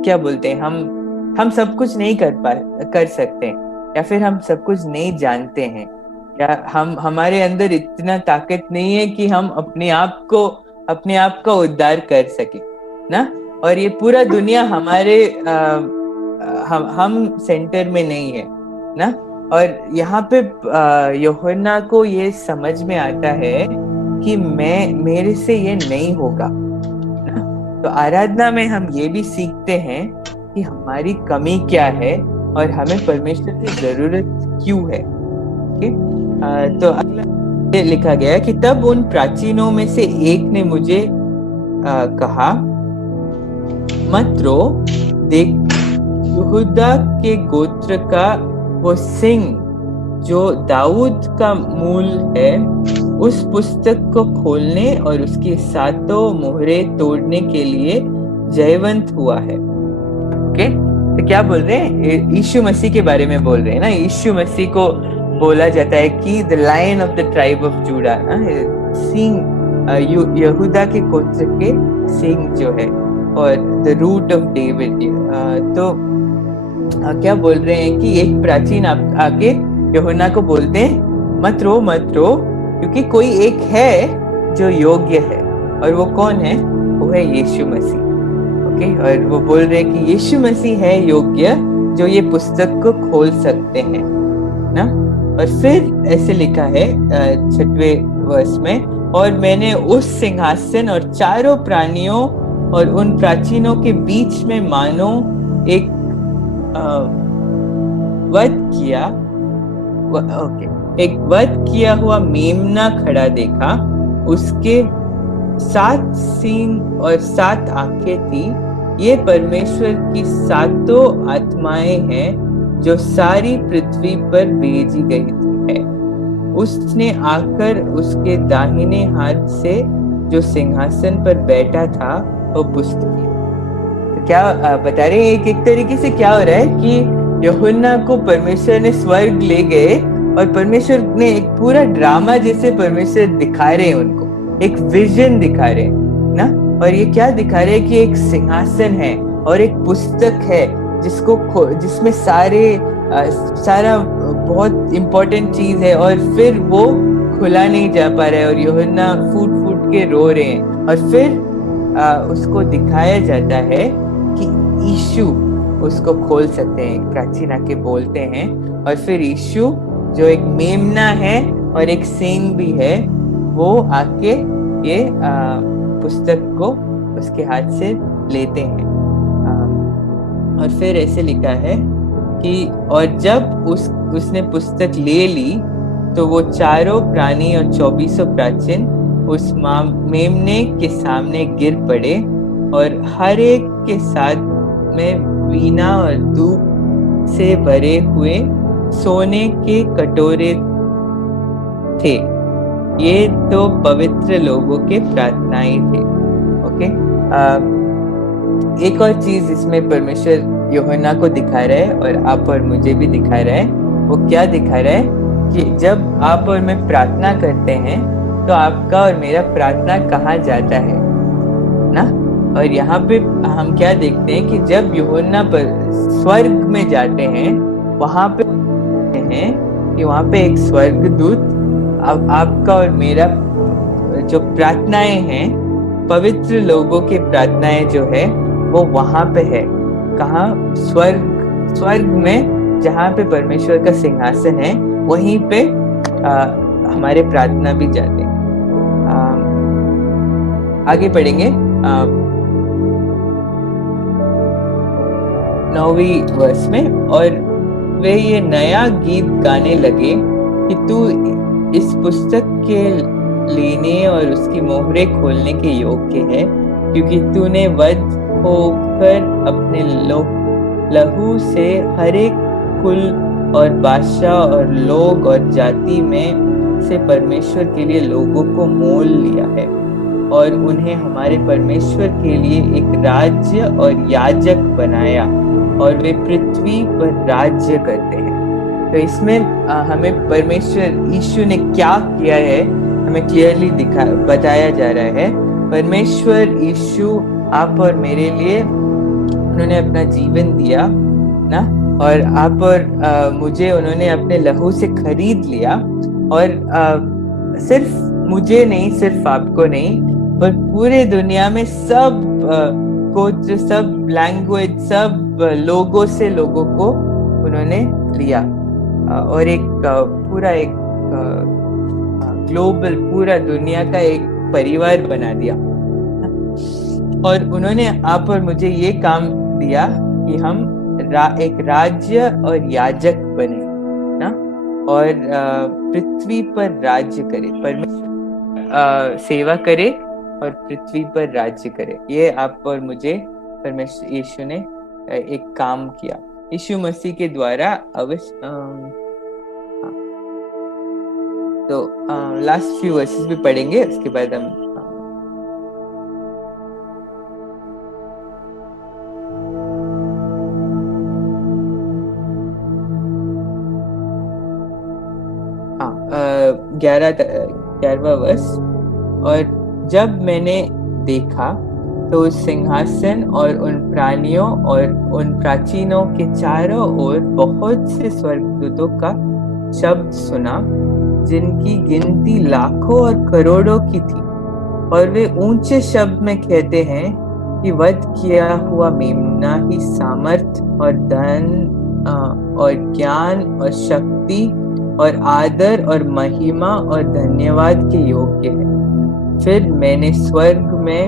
क्या बोलते हैं, हम सब कुछ नहीं कर सकते, या फिर हम सब कुछ नहीं जानते हैं, या हमारे अंदर इतना ताकत नहीं है कि हम अपने आप का उद्धार कर सके ना। और ये पूरा दुनिया हमारे हम सेंटर में नहीं है ना। और यहाँ पे यूहन्ना को ये समझ में आता है कि मेरे से ये नहीं होगा ना। तो आराधना में हम ये भी सीखते हैं कि हमारी कमी क्या है और हमें परमेश्वर की जरूरत क्यों है। तो अगला ये लिखा गया कि तब उन प्राचीनों में से एक ने मुझे कहा, मत रो, देख यहूदा के गोत्र का वो सिंह जो दाऊद का मूल है, उस पुस्तक को खोलने और उसकी 7 मोहरें तोड़ने के लिए जयवंत हुआ है। ओके, तो क्या बोल रहे हैं, यीशु मसीह के बारे में बोल रहे हैं ना। यीशु मसीह को बोला जाता है कि the lion of the tribe of Judah, सिंह, यहूदा के गोत्र के सिंह जो है, और द रूट ऑफ डेविड। तो क्या बोल रहे हैं कि एक प्राचीन आके यूहन्ना को बोलते हैं मत रो मत रो, क्योंकि कोई एक है जो योग्य है, और वो कौन है? वो है यीशु मसीह। ओके, और वो बोल रहे हैं कि यीशु मसीह है योग्य जो ये पुस्तक को खोल सकते हैं ना। और फिर ऐसे लिखा है 6वें वर्ष में, और मैंने उस सिंहासन और चारों प्राणियों और उन प्राचीनों के बीच में मानो एक एक वध किया हुआ मेमना खड़ा देखा। उसके 7 सींग और 7 आंखें थी। ये परमेश्वर की 7 आत्माएं हैं जो सारी पृथ्वी पर भेजी गई है। उसने आकर उसके दाहिने हाथ से जो सिंहासन पर बैठा था वो पुस्तक। तो क्या बता रहे हैं, एक तरीके से क्या हो रहा है कि यूहन्ना को परमेश्वर ने स्वर्ग ले गए, और परमेश्वर ने एक पूरा ड्रामा जैसे परमेश्वर दिखा रहे हैं उनको, एक विजन दिखा रहे हैं ना। और ये क्या दिखा रहे हैं कि एक सिंहासन है और एक पुस्तक है जिसमें सारा बहुत इंपॉर्टेंट चीज है, और फिर वो खुला नहीं जा पा रहा है, और यूहन्ना फूट फूट के रो रहे हैं। और फिर उसको दिखाया जाता है कि यीशु उसको खोल सकते हैं, प्राचीन आके बोलते हैं। और फिर यीशु जो एक मेमना है और एक सींग भी है, वो आके ये पुस्तक को उसके हाथ से लेते हैं। और फिर ऐसे लिखा है कि और जब उसने पुस्तक ले ली तो वो चारों प्राणी और 24 प्राचीन उस मेमने के सामने गिर पड़े, और हर एक के साथ में वीणा और धूप से भरे हुए सोने के कटोरे थे। ये तो पवित्र लोगों के प्रार्थनाएं थे। ओके, एक और चीज इसमें परमेश्वर यूहन्ना को दिखा रहा है, और आप और मुझे भी दिखा रहा है। वो क्या दिखा रहा है कि जब आप और मैं प्रार्थना करते हैं तो आपका और मेरा प्रार्थना कहाँ जाता है ना। और यहाँ पे हम क्या देखते हैं कि जब यूहन्ना पर स्वर्ग में जाते हैं, वहां पे हैं कि वहां पे एक स्वर्गदूत आपका और मेरा जो प्रार्थनाएं हैं, पवित्र लोगों की प्रार्थनाएं जो है, वो वहां पे है। कहाँ? स्वर्ग में, जहाँ पे परमेश्वर का सिंहासन है, वहीं पे हमारे प्रार्थना भी जाते हैं। आगे पढ़ेंगे 9वीं वर्ष में, और वे ये नया गीत गाने लगे कि तू इस पुस्तक के लेने और उसकी मोहरे खोलने के योग्य है, क्योंकि तूने वध होकर अपने लहू से हर एक कुल और बादशाह और लोग और जाति में से परमेश्वर के लिए लोगों को मोल लिया है, और उन्हें हमारे परमेश्वर के लिए एक राज्य और याजक बनाया, और वे पृथ्वी पर राज्य करते हैं। तो इसमें हमें परमेश्वर यीशु ने क्या किया है हमें क्लियरली बताया जा रहा है। परमेश्वर यीशु आप और मेरे लिए उन्होंने अपना जीवन दिया ना, और आप और मुझे उन्होंने अपने लहू से खरीद लिया। और सिर्फ मुझे नहीं, सिर्फ आपको नहीं, पर पूरे दुनिया में सब गोत्र, सब लैंग्वेज, सब लोगों को उन्होंने लिया, और एक पूरा एक ग्लोबल, पूरा दुनिया का एक परिवार बना दिया। और उन्होंने आप और मुझे ये काम दिया कि हम एक राज्य और याजक बने ना, और पृथ्वी पर राज्य करे, परमेश्वर सेवा करे और पृथ्वी पर राज्य करे। ये आप और मुझे परमेश्वर यीशु ने एक काम किया, यीशु मसीह के द्वारा अवश्य। तो लास्ट फ्यू वर्सेस भी पढ़ेंगे, उसके बाद हम 11वां वर्ष। और जब मैंने देखा तो उस सिंहासन और उन प्राणियों और उन प्राचीनों के चारों ओर बहुत से स्वर्गदूतों का शब्द सुना, जिनकी गिनती लाखों और करोड़ों की थी। और वे ऊंचे शब्द में कहते हैं कि वध किया हुआ मेमना ही सामर्थ और धन और ज्ञान और शक्ति और आदर और महिमा और धन्यवाद के योग्य है। फिर मैंने स्वर्ग में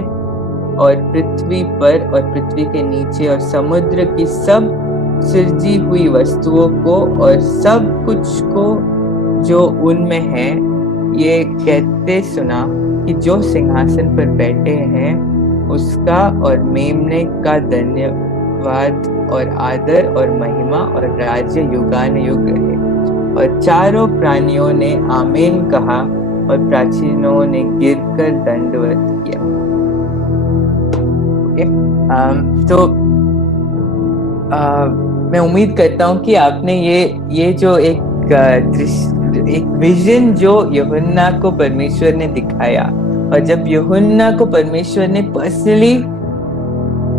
और पृथ्वी पर और पृथ्वी के नीचे और समुद्र की सब सृजी हुई वस्तुओं को और सब कुछ को जो उनमें है ये कहते सुना कि जो सिंहासन पर बैठे हैं उसका और मेमने का धन्यवाद और आदर और महिमा और राज्य युगानुयुग रहे। और चारों प्राणियों ने आमीन कहा और प्राचीनों ने गिरकर दंडवत किया। तो मैं उम्मीद करता हूँ कि आपने ये जो एक विजन जो यूहन्ना को परमेश्वर ने दिखाया, और जब यूहन्ना को परमेश्वर ने पर्सनली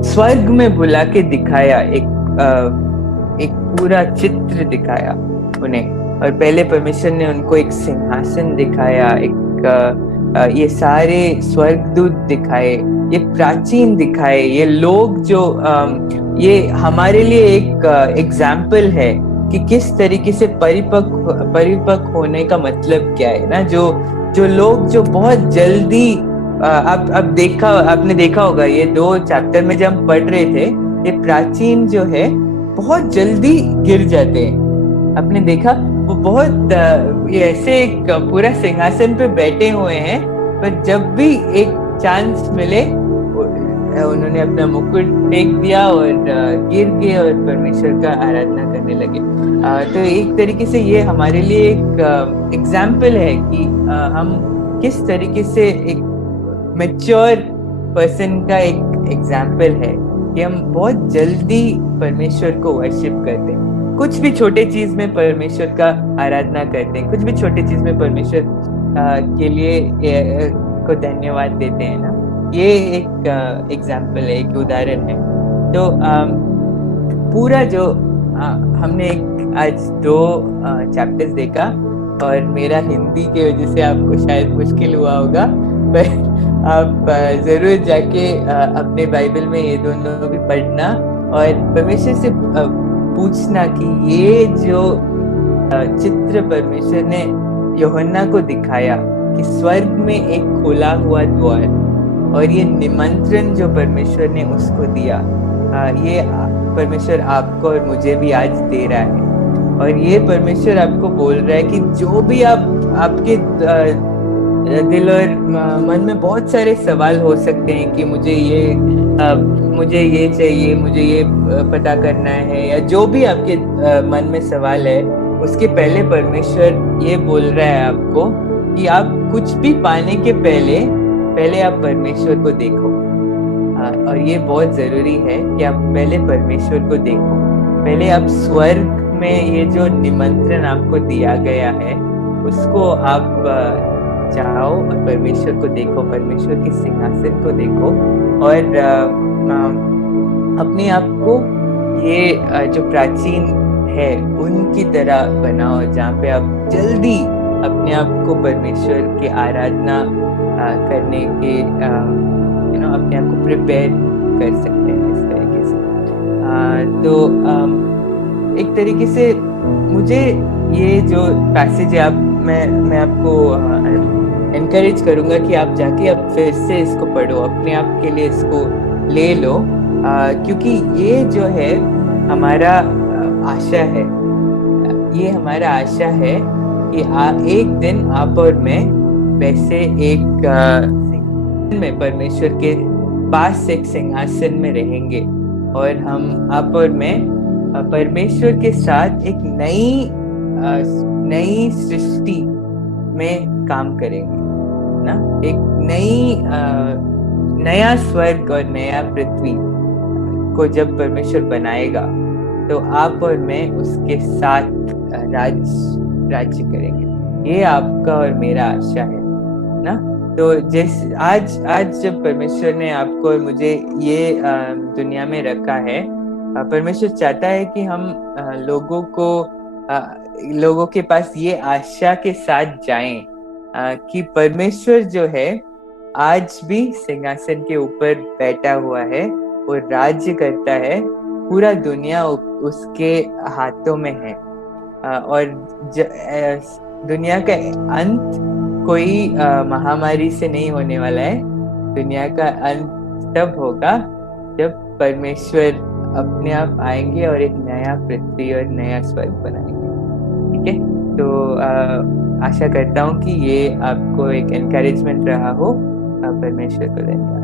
स्वर्ग में बुला के दिखाया, एक पूरा चित्र दिखाया उन्हें, और पहले परमेश्वर ने उनको एक सिंहासन दिखाया, ये सारे स्वर्गदूत दिखाए, ये प्राचीन दिखाए, ये लोग जो ये हमारे लिए एक एग्जाम्पल है कि किस तरीके से परिपक्व होने का मतलब क्या है ना। जो लोग जो बहुत जल्दी आपने देखा होगा, ये 2 चैप्टर में जब हम पढ़ रहे थे, ये प्राचीन जो है बहुत जल्दी गिर जाते हैं। आपने देखा वो बहुत ये ऐसे एक पूरा सिंहासन पे बैठे हुए हैं, पर जब भी एक चांस मिले उन्होंने अपना मुकुट फेंक दिया और गिर गए और परमेश्वर का आराधना करने लगे। तो एक तरीके से ये हमारे लिए एक एग्जाम्पल है कि हम किस तरीके से एक मैच्योर पर्सन का एक एग्जाम्पल है कि हम बहुत जल्दी परमेश्वर को वर्शिप करते हैं। कुछ भी छोटे चीज में परमेश्वर का आराधना करते हैं, कुछ भी छोटे चीज में परमेश्वर के लिए को धन्यवाद देते हैं ना। ये एक एग्जाम्पल है, एक उदाहरण है। तो पूरा जो हमने आज 2 चैप्टर्स देखा, और मेरा हिंदी के वजह से आपको शायद मुश्किल हुआ होगा, पर आप जरूर जाके अपने बाइबल में ये दोनों भी पढ़ना और परमेश्वर से पूछना कि ये जो चित्र परमेश्वर ने यूहन्ना को दिखाया कि स्वर्ग में एक खुला हुआ द्वार, और ये निमंत्रण जो परमेश्वर ने उसको दिया, ये परमेश्वर आपको और मुझे भी आज दे रहा है। और ये परमेश्वर आपको बोल रहा है कि जो भी आपके दिल और मन में बहुत सारे सवाल हो सकते हैं कि मुझे ये चाहिए, मुझे ये पता करना है, या जो भी आपके मन में सवाल है, उसके पहले परमेश्वर ये बोल रहा है आपको कि आप कुछ भी पाने के पहले आप परमेश्वर को देखो। और ये बहुत जरूरी है कि आप पहले परमेश्वर को देखो। पहले आप स्वर्ग में ये जो निमंत्रण आपको दिया गया है उसको आप जाओ और परमेश्वर को देखो, परमेश्वर के सिंहासन को देखो, और अपने आप को ये जो प्राचीन है उनकी तरह बनाओ, जहाँ पे आप जल्दी अपने आप को परमेश्वर की आराधना करने के अपने आप को प्रिपेयर कर सकते हैं इस तरीके से। तो एक तरीके से मुझे ये जो पैसेज है, मैं आपको एनकरेज करूंगा कि आप जाके अब फिर से इसको पढ़ो, अपने आप के लिए इसको ले लो, क्योंकि ये जो है हमारा आशा है, ये हमारा आशा है कि एक दिन आप और मैं वैसे एक में परमेश्वर के पास एक सिंहासन में रहेंगे, और हम आप और मैं परमेश्वर के साथ एक नई सृष्टि में काम करेंगे ना। एक नया स्वर्ग और नया पृथ्वी को जब परमेश्वर बनाएगा तो आप और मैं उसके साथ राज्य करेंगे। ये आपका और मेरा आशा है ना। तो जिस आज आज जब परमेश्वर ने आपको और मुझे ये दुनिया में रखा है, परमेश्वर चाहता है कि हम लोगों के पास ये आशा के साथ जाएं कि परमेश्वर जो है आज भी सिंहासन के ऊपर बैठा हुआ है और राज्य करता है। पूरा दुनिया उसके हाथों में है। और दुनिया का अंत कोई महामारी से नहीं होने वाला है। दुनिया का अंत तब होगा जब परमेश्वर अपने आप आएंगे और एक नया पृथ्वी और नया स्वर्ग बनाएंगे। ठीक है, तो आशा करता हूँ कि ये आपको एक एनकरेजमेंट रहा हो। परमेश्वर को धन्यवाद।